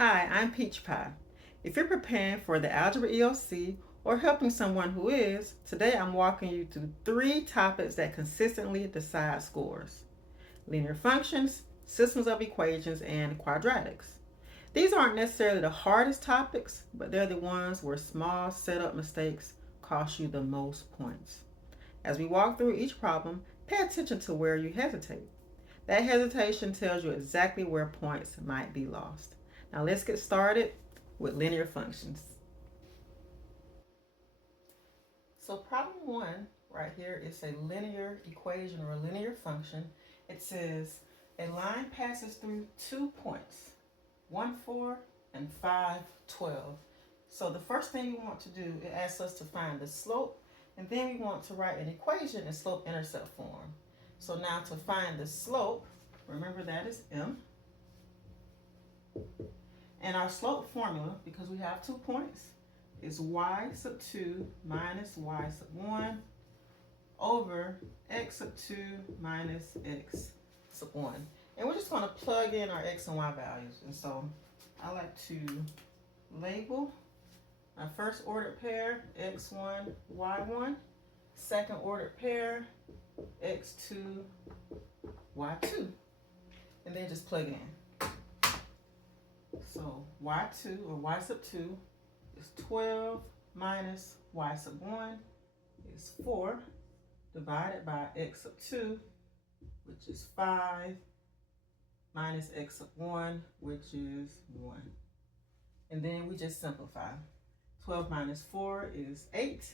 Hi, I'm Peach Pie. If you're preparing for the Algebra EOC or helping someone who is, today I'm walking you through 3 topics that consistently decide scores: linear functions, systems of equations, and quadratics. These aren't necessarily the hardest topics, but they're the ones where small setup mistakes cost you the most points. As we walk through each problem, pay attention to where you hesitate. That hesitation tells you exactly where points might be lost. Now let's get started with linear functions. So problem 1 right here is a linear equation or a linear function. It says a line passes through 2 points, 1, 4 and 5, 12. So the first thing we want to do, it asks us to find the slope, and then we want to write an equation in slope-intercept form. So now to find the slope, remember that is m. And our slope formula, because we have 2 points, is y sub 2 minus y sub 1 over x sub 2 minus x sub 1. And we're just going to plug in our x and y values. And so I like to label my first ordered pair x1, y1, second ordered pair x2, y2, and then just plug it in. So y2 or y sub 2 is 12 minus y sub 1 is 4 divided by x sub 2, which is 5, minus x sub 1, which is 1. And then we just simplify. 12 minus 4 is 8.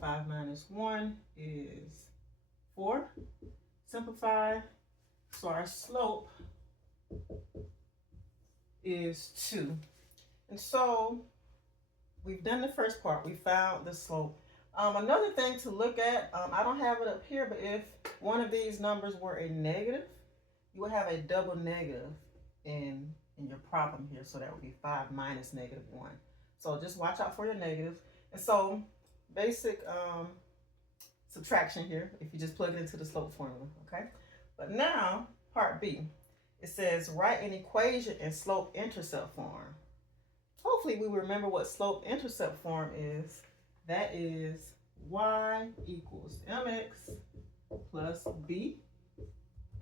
5 minus 1 is 4. Simplify. So our slope is 2. And so we've done the first part. We found the slope. Another thing to look at, I don't have it up here, but if one of these numbers were a negative, you would have a double negative in your problem here. So that would be 5 minus negative 1. So just watch out for your negatives. And so basic subtraction here, if you just plug it into the slope formula, okay? But now, part B. It says write an equation in slope-intercept form. Hopefully we remember what slope-intercept form is. That is y equals mx plus b.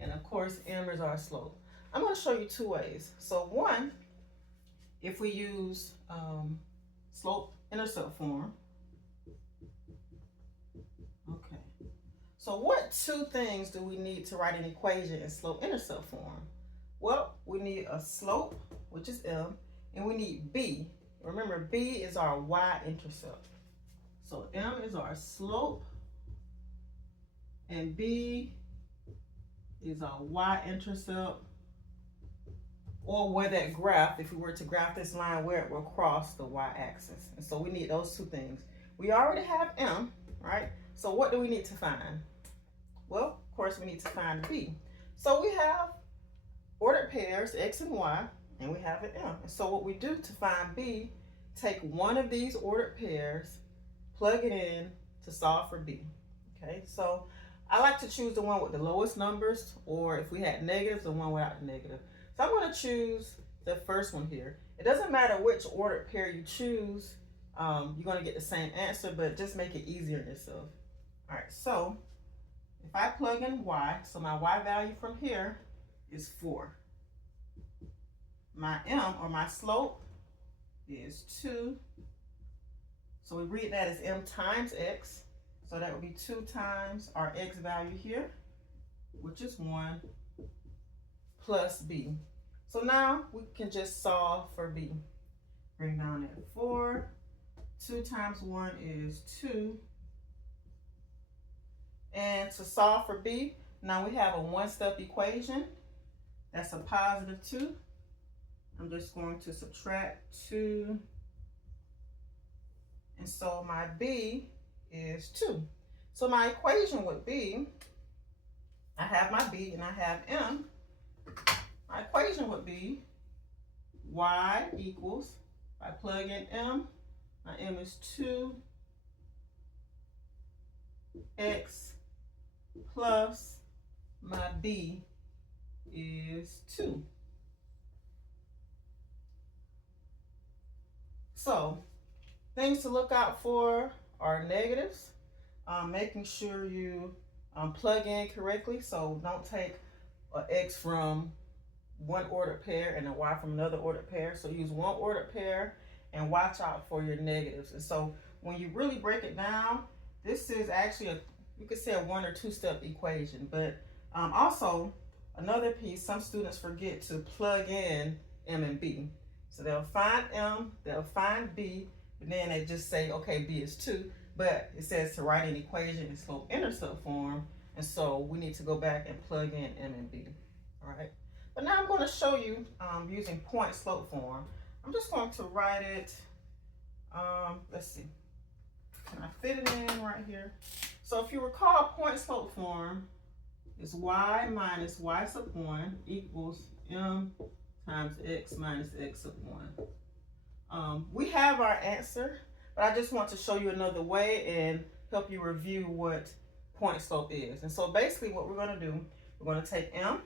And of course, m is our slope. I'm going to show you 2 ways. So one, if we use slope-intercept form. Okay. So what 2 things do we need to write an equation in slope-intercept form? Well, we need a slope, which is m, and we need b. Remember, b is our y-intercept. So m is our slope, and b is our y-intercept, or where that graph, if we were to graph this line, where it will cross the y-axis. And so we need those 2 things. We already have m, right? So what do we need to find? Well, of course, we need to find b. So we have ordered pairs, x and y, and we have an m. And so what we do to find b, take one of these ordered pairs, plug it in to solve for b. Okay, so I like to choose the one with the lowest numbers, or if we had negatives, the one without the negative. So I'm going to choose the first one here. It doesn't matter which ordered pair you choose, you're going to get the same answer, but just make it easier on yourself. All right, so if I plug in y, so my y value from here is 4. My m, or my slope, is 2. So we read that as m times x. So that would be 2 times our x value here, which is 1, plus b. So now we can just solve for b. Bring down that 4. 2 times 1 is 2. And to solve for b, now we have a one-step equation. That's a positive 2. I'm just going to subtract 2. And so my b is 2. So my equation would be, I have my b and I have m. My equation would be y equals, if I plug in m, my m is 2, x plus my b is 2. So things to look out for are negatives, making sure you plug in correctly. So don't take an x from one ordered pair and a y from another ordered pair. So use one ordered pair and watch out for your negatives. And so when you really break it down, this is actually you could say a 1 or 2 step equation. But also another piece, some students forget to plug in M and B. So they'll find M, they'll find B, but then they just say, okay, B is 2. But it says to write an equation in slope-intercept form. And so we need to go back and plug in M and B. All right. But now I'm going to show you using point slope form. I'm just going to write it, let's see, can I fit it in right here? So if you recall, point slope form is y minus y sub 1 equals m times x minus x sub 1. We have our answer, but I just want to show you another way and help you review what point slope is. And so basically what we're going to do, we're going to take m,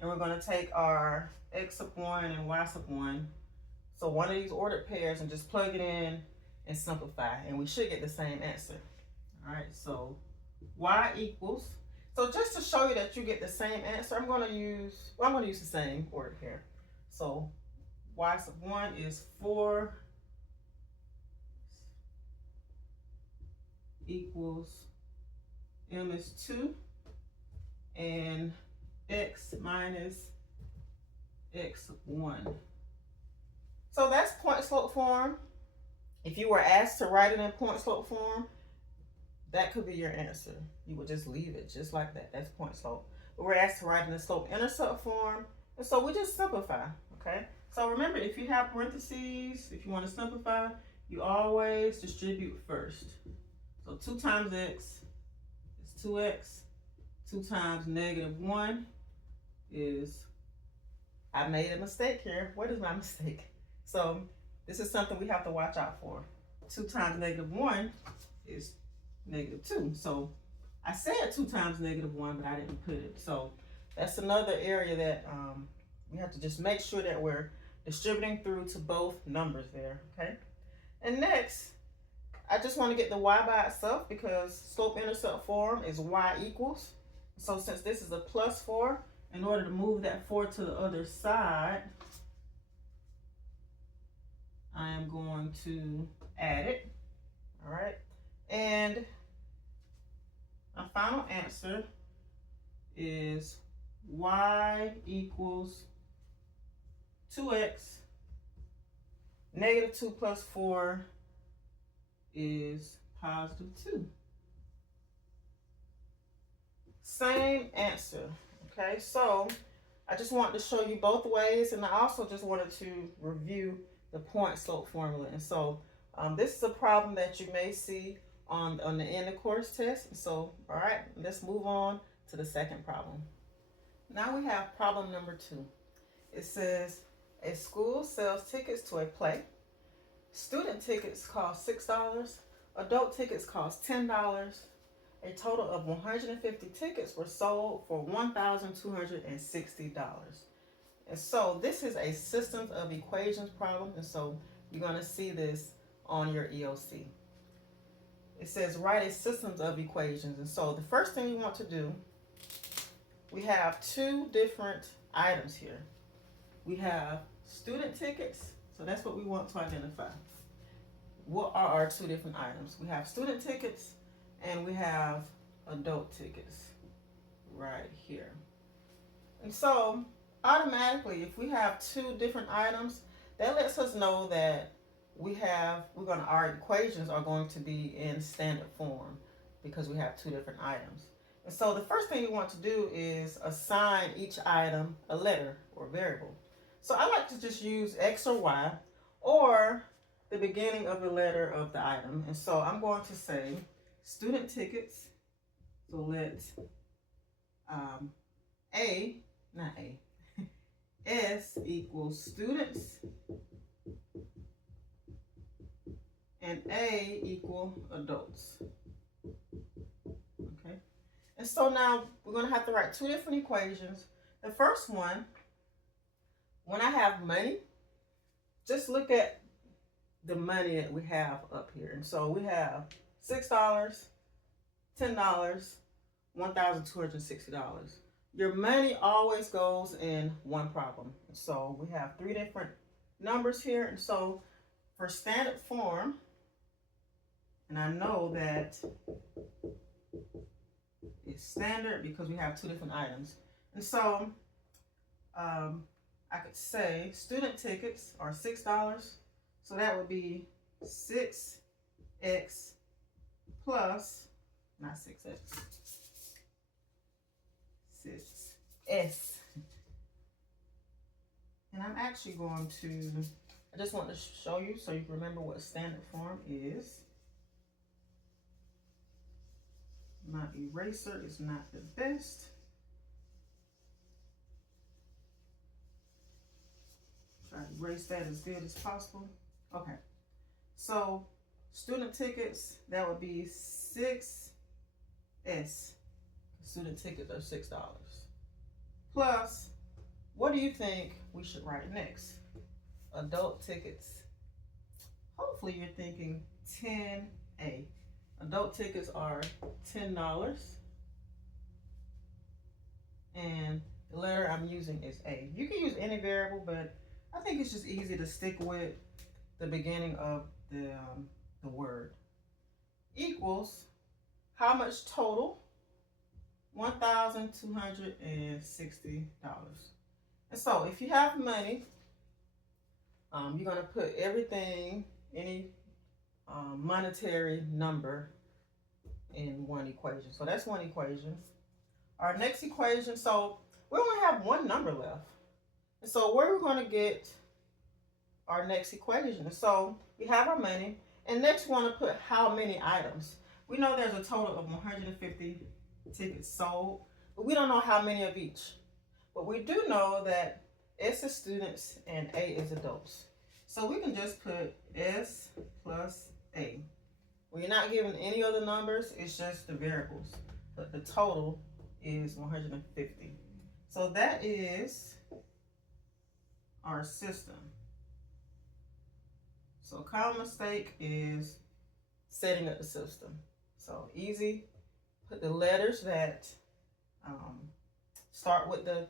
and we're going to take our x sub 1 and y sub 1. So one of these ordered pairs and just plug it in and simplify. And we should get the same answer. All right, so y equals. So just to show you that you get the same answer, I'm going to use the same ordered pair. So y sub 1 is 4 equals m is 2 and x minus x sub 1. So that's point slope form. If you were asked to write it in point slope form, that could be your answer. You would just leave it just like that. That's point slope. But we're asked to write it in slope-intercept form, and so we just simplify, okay? So remember, if you have parentheses, if you want to simplify, you always distribute first. So 2 times x is 2x. 2 times negative 1 is, I made a mistake here. What is my mistake? So this is something we have to watch out for. 2 times negative 1 is negative 2. So I said 2 times negative 1, but I didn't put it. So that's another area that we have to just make sure that we're distributing through to both numbers there, okay? And next, I just want to get the y by itself because slope-intercept form is y equals. So since this is a plus 4, in order to move that 4 to the other side, I am going to add it, all right? And my final answer is y equals 2x. Negative 2 plus 4 is positive 2. Same answer, okay? So I just wanted to show you both ways, and I also just wanted to review the point slope formula. And so this is a problem that you may see on the end of course test. So, all right, let's move on to the second problem. Now we have problem number 2. It says a school sells tickets to a play. Student tickets cost $6. Adult tickets cost $10. A total of 150 tickets were sold for $1,260. And so this is a systems of equations problem, and so you're going to see this on your EOC. It says write a systems of equations, and so the first thing you want to do, we have 2 different items here. We have student tickets, so that's what we want to identify. What are our 2 different items? We have student tickets and we have adult tickets right here. And so automatically, if we have 2 different items, that lets us know that our equations are going to be in standard form because we have 2 different items. And so the first thing you want to do is assign each item a letter or variable. So I like to just use X or Y or the beginning of the letter of the item. And so I'm going to say student tickets. So let's S equals students and A equal adults. Okay. And so now we're going to have to write 2 different equations. The first one, when I have money, just look at the money that we have up here. And so we have $6, $10, $1,260. Your money always goes in one problem. So we have three different numbers here. And so for standard form, and I know that it's standard because we have two different items. And so I could say student tickets are $6. So that would be 6x plus, not 6x, 6s. And I'm actually going to, I just want to show you so you can remember what standard form is. My eraser is not the best. Try to erase that as good as possible. Okay, so student tickets, that would be 6s. Student tickets are $6. Plus, what do you think we should write next? Adult tickets. Hopefully you're thinking 10a. Adult tickets are $10. And the letter I'm using is A. You can use any variable, but I think it's just easy to stick with the beginning of the word. Equals how much total? $1,260. And so if you have money, you're going to put everything, any monetary number in one equation. So that's one equation. Our next equation, so we only have one number left. And so where are we going to get our next equation? So we have our money, and next we want to put how many items. We know there's a total of 150 tickets sold, but we don't know how many of each. But we do know that S is students and A is adults. So we can just put S plus A. When you're not given any other numbers, it's just the variables. But the total is 150. So that is our system. So common mistake is setting up the system. So easy, put the letters that start with the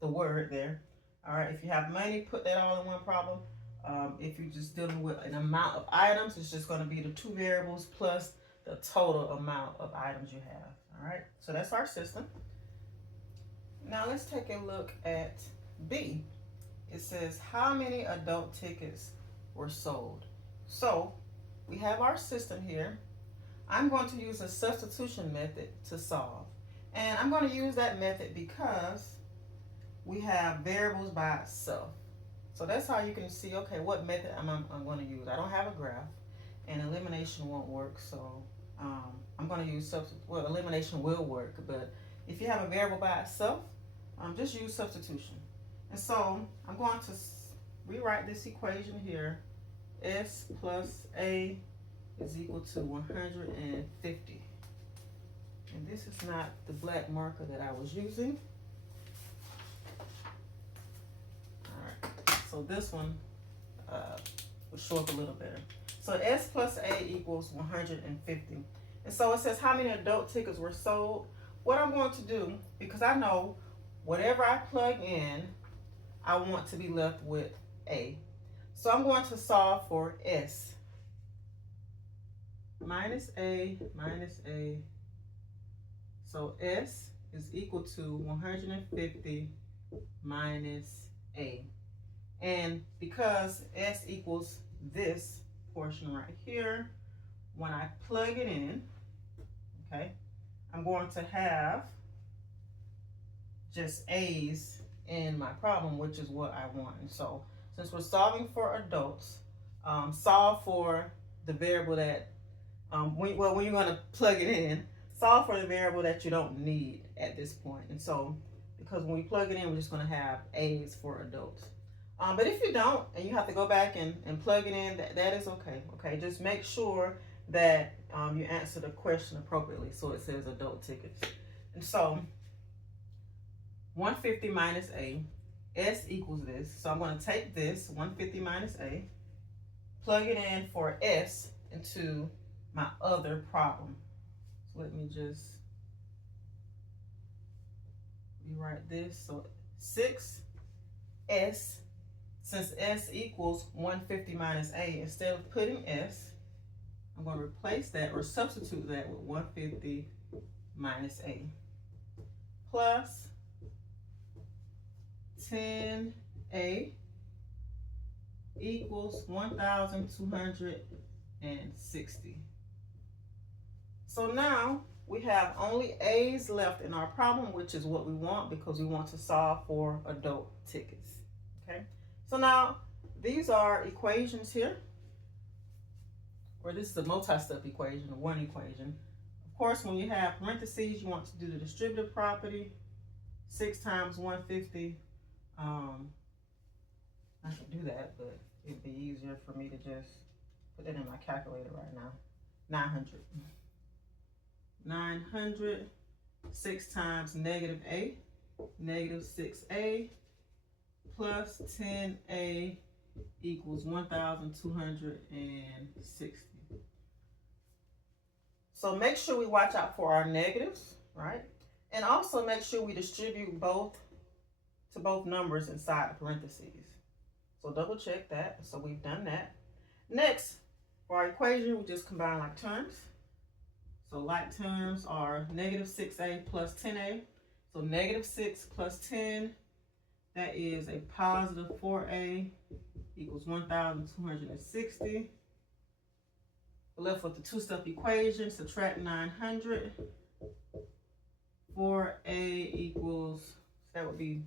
word there. All right, if you have money, put that all in one problem. If you're just dealing with an amount of items, it's just going to be the two variables plus the total amount of items you have. All right, so that's our system. Now let's take a look at B. It says how many adult tickets were sold. So we have our system here. I'm going to use a substitution method to solve. And I'm going to use that method because we have variables by itself. So that's how you can see, okay, what method I'm going to use. I don't have a graph, and elimination won't work. So I'm going to use well, elimination will work, but if you have a variable by itself, just use substitution. And so I'm going to rewrite this equation here. S plus A is equal to 150. And this is not the black marker that I was using. All right, so this one will show up a little better. So S plus A equals 150. And so it says how many adult tickets were sold. What I'm going to do, because I know whatever I plug in, I want to be left with A. So I'm going to solve for S. Minus A. So S is equal to 150 minus A. And because S equals this portion right here, when I plug it in, okay, I'm going to have just A's in my problem, which is what I want. And so since we're solving for adults, solve for the variable that, when you're going to plug it in, solve for the variable that you don't need at this point. And so, because when we plug it in, we're just going to have A's for adults. But if you don't, and you have to go back and plug it in, that is okay. Okay, just make sure that you answer the question appropriately. So it says adult tickets. And so 150 minus A S equals this. So I'm going to take this 150 minus A, plug it in for S into my other problem. So let me just rewrite this. So 6S, since S equals 150 minus A, instead of putting S, I'm going to replace that or substitute that with 150 minus A plus 10A equals 1,260. So now we have only A's left in our problem, which is what we want because we want to solve for adult tickets. Okay, so now these are equations here, or this is a multi-step equation, or one equation. Of course, when you have parentheses, you want to do the distributive property. 6 times 150. I can do that, but it'd be easier for me to just put that in my calculator right now. 900. 900. 6 times negative A, negative 6A, plus 10A equals 1,260. So make sure we watch out for our negatives, right? And also make sure we distribute both to both numbers inside the parentheses. So double check that. So we've done that. Next, for our equation, we just combine like terms. So like terms are negative 6A plus 10A. So negative 6 plus 10, that is a positive 4A equals 1,260. We're left with the two-step equation. Subtract 900. 4A equals, that would be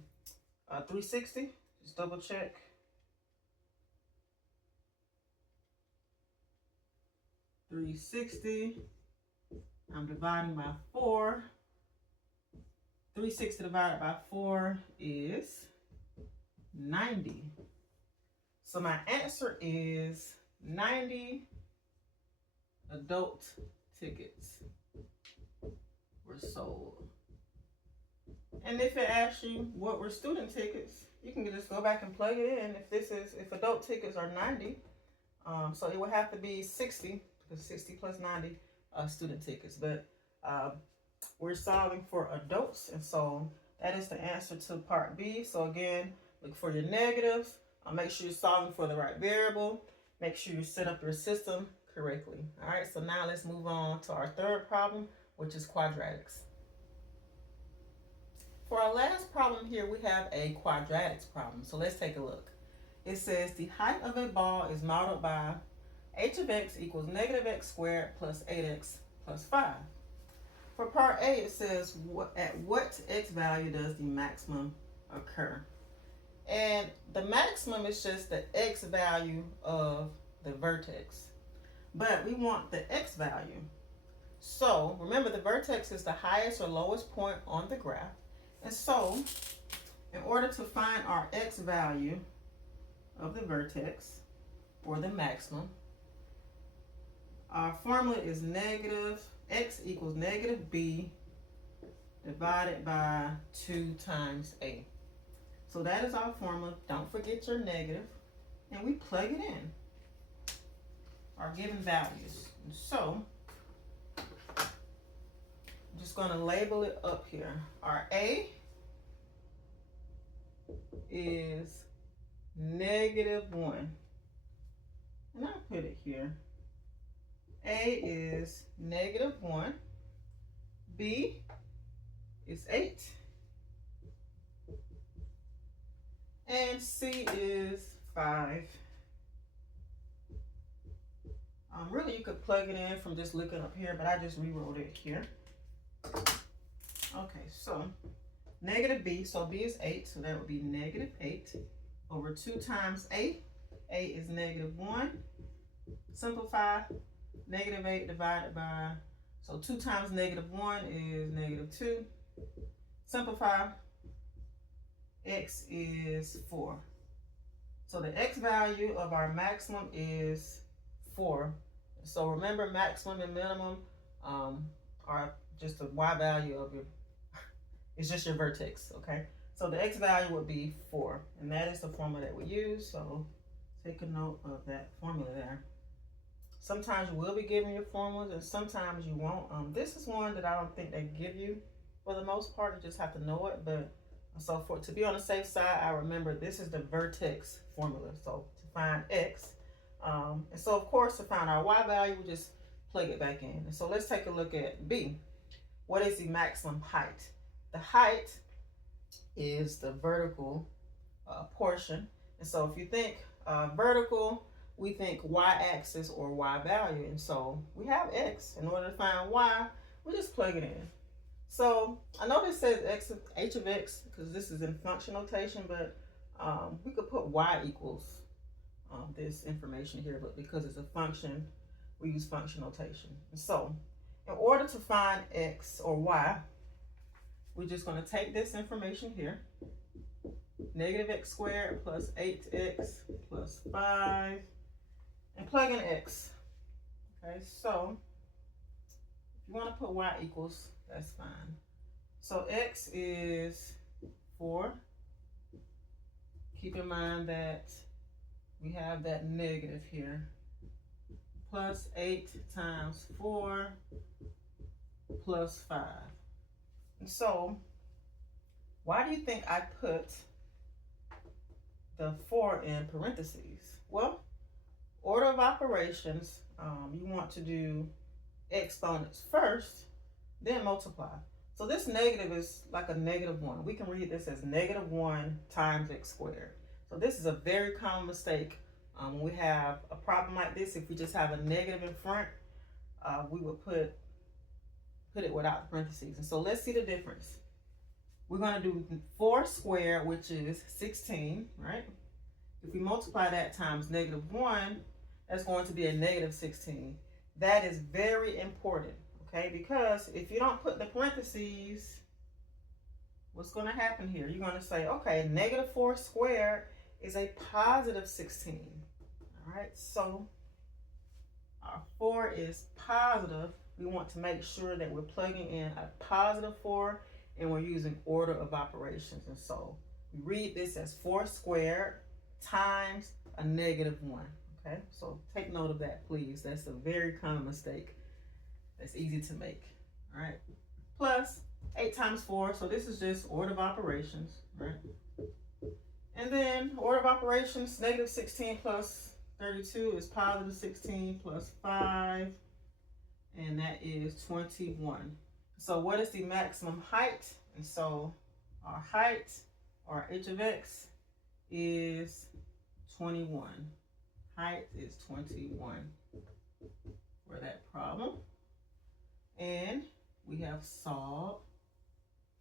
360. Just double check. $360. I'm dividing by 4. 360 divided by 4 is 90. So my answer is 90 adult tickets were sold. And if it asks you what were student tickets, you can just go back and plug it in. If adult tickets are 90, so it would have to be 60, because 60 plus 90 student tickets. But we're solving for adults, and so that is the answer to part B. So again, look for your negatives. Make sure you're solving for the right variable. Make sure you set up your system correctly. All right, so now let's move on to our third problem, which is quadratics. For our last problem here, we have a quadratics problem. So let's take a look. It says the height of a ball is modeled by h of x equals negative x squared plus 8x plus 5. For part A, it says at what x value does the maximum occur? And the maximum is just the x value of the vertex. But we want the x value. So remember, the vertex is the highest or lowest point on the graph. And so in order to find our x value of the vertex, or the maximum, our formula is negative x equals negative b divided by 2 times a. So that is our formula. Don't forget your negative. And we plug it in, our given values. And so I'm just going to label it up here. Our a is -1. And I'll put it here. A is -1. B is 8. And C is 5. Really, you could plug it in from just looking up here, but I just rewrote it here. Okay, so negative b, so b is 8, so that would be -8 over 2 times a. A is -1. Simplify, -8 divided by, so 2 times -1 is -2. Simplify, x is 4. So the x value of our maximum is 4. So remember, maximum and minimum are just the y value of your, it's just your vertex, okay? So the x value would be 4, and that is the formula that we use. So take a note of that formula there. Sometimes you will be giving your formulas, and sometimes you won't. This is one that I don't think they give you for the most part. You just have to know it. But so to be on the safe side, I remember this is the vertex formula. So to find x, and so of course to find our y value, we just plug it back in. And so let's take a look at B. What is the maximum height? The height is the vertical portion. And so if you think vertical, we think y-axis or y value. And so we have x. In order to find y, we just plug it in. So I know this says h of x because this is in function notation, but we could put y equals this information here, but because it's a function, we use function notation. And so in order to find x or y, we're just going to take this information here, negative x squared plus 8x plus 5, and plug in x. Okay, so if you want to put y equals, that's fine. So x is 4. Keep in mind that we have that negative here. Plus 8 times 4 plus 5. And so, why do you think I put the 4 in parentheses? Well, order of operations, you want to do exponents first, then multiply. So this negative is like a -1. We can read this as -1 times x squared. So this is a very common mistake. When we have a problem like this, if we just have a negative in front, we would put it without the parentheses. And so let's see the difference. We're going to do 4 squared, which is 16, right? If we multiply that times -1, that's going to be a -16. That is very important, okay? Because if you don't put the parentheses, what's going to happen here? You're going to say, okay, -4 squared is a positive 16. All right, so our 4 is positive. We want to make sure that we're plugging in a positive 4 and we're using order of operations. And so we read this as 4 squared times a -1. Okay, so take note of that, please. That's a very common mistake. That's easy to make. All right, plus 8 times 4. So this is just order of operations, right? And then order of operations, -16 plus 32 is positive 16 plus 5, and that is 21. So what is the maximum height? And so our height, or h of x, is 21. Height is 21 for that problem. And we have solved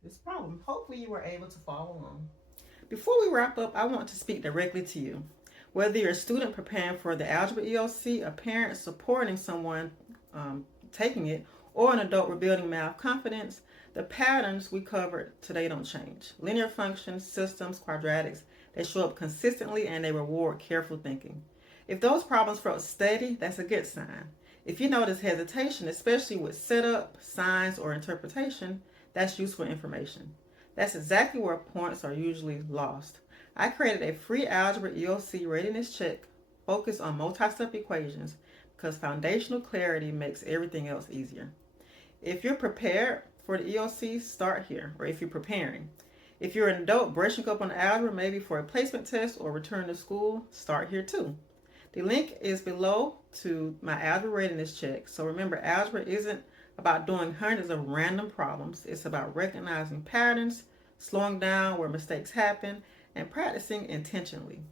this problem. Hopefully you were able to follow along. Before we wrap up, I want to speak directly to you. Whether you're a student preparing for the Algebra EOC, a parent supporting someone taking it, or an adult rebuilding math confidence, the patterns we covered today don't change. Linear functions, systems, quadratics, they show up consistently and they reward careful thinking. If those problems felt steady, that's a good sign. If you notice hesitation, especially with setup, signs, or interpretation, that's useful information. That's exactly where points are usually lost. I created a free Algebra EOC readiness check focused on multi-step equations because foundational clarity makes everything else easier. If you're prepared for the EOC, start here, or if you're preparing. If you're an adult brushing up on algebra, maybe for a placement test or return to school, start here too. The link is below to my Algebra readiness check. So remember, algebra isn't about doing hundreds of random problems. It's about recognizing patterns, slowing down where mistakes happen, and practicing intentionally.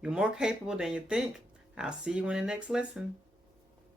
You're more capable than you think. I'll see you in the next lesson.